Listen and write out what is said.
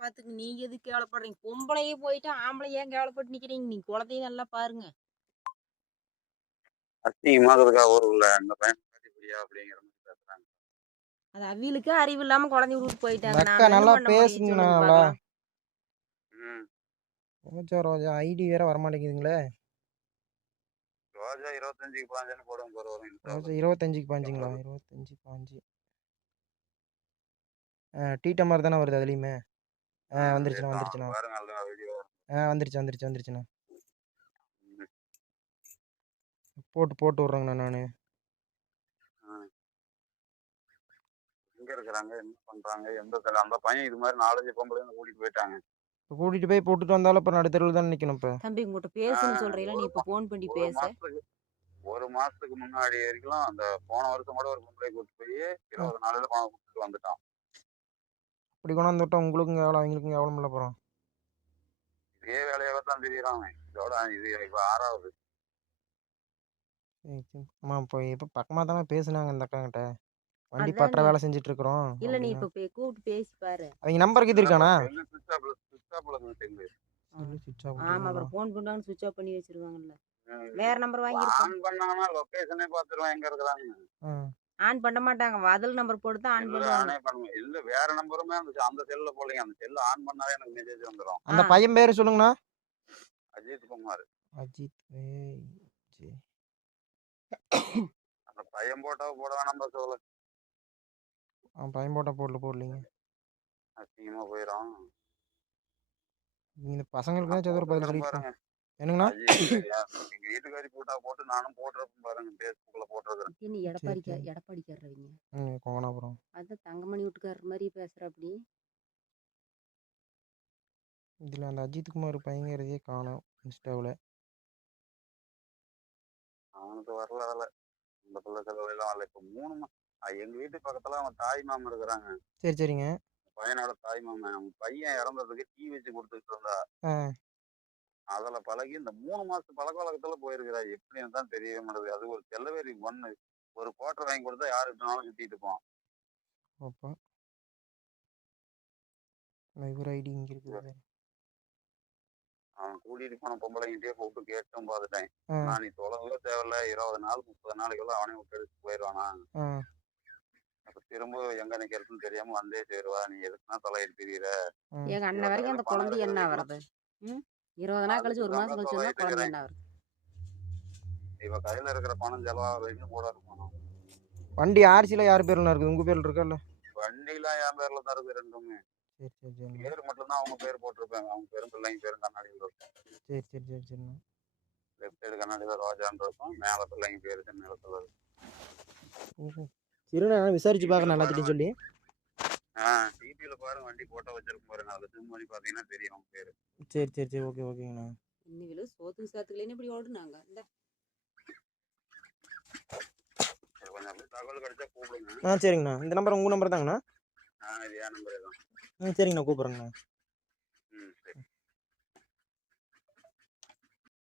பாத்துக்கு நீங்க எதுக்கு கேவலப்படுறீங்க? பொம்பளையே போயிட்டு ஆம்பளை ஏன் கேவலப்பட்டு நிக்கிறீங்க? நீங்க குழந்தைய நல்லா பாருங்க. அசிங்கமாக்குறதுக்கா ஊருக்குள்ள அந்த பையன் இப்படியா அப்படிங்கிற மாதிரி பேசுறாங்க. அது அவிகளுக்கே அறிவு இல்லாம குழந்தைய விட்டுட்டு போயிட்டாங்க. அக்கா நாம என்ன நல்லா பண்ண முடியும் பேசுங்கண்ணா. சொல்லுங்க பார்க்கலாம். ம் ரோஜா ஐடி வேற வரமாட்டேங்குதுங்களே. ரோஜா 25க்கு பாஞ்சுன்னு போடுங்க ஒரு வரும் ரோஜா 25க்கு பாஞ்சுங்களா? 25 பாஞ்சு. டீட்ட மாதிரி தானே வருது அதுலேயுமே. வந்துருச்சுண்ணா வந்துருச்சுண்ணா. பாருங்க வீடியோ. வந்துருச்சுண்ணா. போட்டு விட்றேங்கண்ணா நான். எங்க இருக்கிறாங்க, என்ன பண்றாங்க, எந்த அந்த பையன் இது மாதிரி 4-5 பொம்பளைங்க கூட்டிட்டு போயிட்டாங்க. கூட்டிட்டு போய் போட்டுட்டு வந்தாலும் இப்ப நடு தெருவில் தான் நிக்கணும். இப்ப தம்பி உங்ககிட்ட பேசணும்னு சொல்றீங்களா? நீ இப்ப போன் பண்ணி பேச. ஒரு மாசத்துக்கு முன்னாடி வரைக்கும் அந்த போன வருஷம் கூட ஒரு பொம்பளை கூட்டிட்டு போய் 20 நாள்ல பணம் கொடுத்துட்டு வந்துட்டான். இப்படி கொண்டாந்து விட்டா உங்களுக்கும் எவ்வளோ அவங்களுக்கும் எவ்வளோ இல்லை போகிறோம். இதே வேலையாக தான் தெரியுறாங்க. இதோட இது இப்ப 6வது. ஆமா இப்போ பக்கமா தானே பேசுனாங்க இந்த அக்கா கிட்ட. வண்டி பற்ற வேலை செஞ்சுட்டு இருக்கிறோம். இல்ல நீ இப்ப கூப்பிட்டு பேசி பாரு. அவங்க நம்பருக்கு இது இருக்கானா? ஆமா, அப்புறம் போன் பண்ணாங்க சுவிட்ச் ஆஃப் பண்ணி வச்சிருவாங்கல்ல. வேற நம்பர் வாங்கி ஆன் பண்ணாங்கன்னா லொகேஷனே பாத்துருவாங்க எங்க இருக்கறாங்க. ஆன் பண்ண மாட்டாங்க. வாதல் நம்பர் போட்டு தான் ஆன் பண்ணுவாங்க. இல்ல வேற நம்பருமே அந்த செல்ல போலங்க. அந்த செல்ல ஆன் பண்ணாலே எனக்கு மெசேஜ் வந்துரும். அந்த பையன் பேரு சொல்லுங்கண்ணா. அஜித் குமார். அஜித். அந்த பையன் போட்டோ போட வேணாம் சொல்லு. பையன் போட்டோ போடலீங்க. அசிங்கமா போயிடும். இந்த பசங்களுக்கு ஏதாவது ஒரு பதில் சொல்லிட்டு என்னங்கண்ணா? எங்க வீட்டுக்காரி போட்டா போட்டு நானும் போட்டுறப்ப பாருங்க. பேஸ்புக்ல போட்டுறேன். நீ எடப்பாடிக்காரவங்க. கோவனாபுரம். அதான் தங்கமணி வீட்டுக்காரர் மாதிரி பேசுற. அப்படி இதுல அந்த அஜித் குமார் பையங்கிறதே காணோம் இன்ஸ்டாவில். அவனுக்கு வரல வேலை. இந்த பிள்ளை செலவெல்லாம் வரல. இப்ப 3 எங்க வீட்டு பக்கத்துல அவன் தாய் மாமன் இருக்கிறாங்க. சரிங்க. பையனோட தாய் மாமன். அவன் பையன் இறந்ததுக்கு டீ வச்சு கொடுத்துட்டு இருந்தா. அதுல பழகி இந்த 3 மாசத்து பழக்க வழக்கத்துல போயிருக்கிறா. எப்படின்னு தான் தெரியவே மாட்டேது. அது ஒரு செல்லவேரி ஒண்ணு. ஒரு குவார்டர் வாங்கி கொடுத்தா யாருக்கிட்டனாலும் சுத்திட்டு இருப்போம். இவர் ஐடி இங்க இருக்குது. அவன் கூட்டிட்டு போன பொம்பளைங்கிட்டே கூப்பிட்டு கேட்டும் பார்த்துட்டேன். நான் நீ தொலைவுல தேவையில்ல 20 நாள் 30 நாளைக்குள்ள அவனே விட்டு எடுத்து போயிடுவானா. அப்ப திரும்ப எங்க நிக்கிறதுன்னு தெரியாம வந்தே சேருவா. நீ எதுக்குன்னா தலையிட்டு திரியிற. எங்க அண்ணன் வரைக்கும் அந்த குழந்தை என்ன வருது? 20 நாள் கழிச்சு 1 மாசம் கழிச்சு குழந்தை என்ன வருது? இவ கையில இருக்கிற பணம் செலவாகிறதுக்கு கூட இருக்கணும். வண்டி ஆர்சில யார் பேர்ல இருக்குது? உங்க பேர்ல இருக்கா? இல்ல வண்டிலாம் என் பேர்ல தான் இருக்கு ரெண்டுமே. பேர் மட்டும் தான் அவங்க பேர் போட்டிருப்பாங்க. அவங்க பேரும் பிள்ளைங்க பேரும் கண்ணாடியில் இருக்கும். சரி. லெஃப்ட் சைடு கண்ணாடியில ரோஜான்னு இருக்கும். மேல பிள்ளைங்க பேரு சின்ன இடத்துல இருக்கும். சரி நான் விசாரிச்சு பார்க்கறேன் எல்லாத்தையும் சொல்லி. டிபியில பாருங்க வண்டி போட்டோ வச்சிருக்கும் பாருங்க. அதுல ஜூம் பண்ணி பாத்தீங்கன்னா தெரியும் அவங்க பேரு. சரி ஓகேங்கண்ணா. இன்னில சோத்துக்கு சாத்துக்கலன்னு இப்படி ஓடுனாங்க. இந்த கொஞ்சம் அப்படியே தகவல் கிடைச்சா கூப்பிடுங்க. சரிங்கண்ணா. இந்த நம்பர் உங்க நம்பர் தாங்கண்ணா? இது என் நம்பரே தான். சரிங்கண்ணா கூப்பிடுறேங்கண்ணா.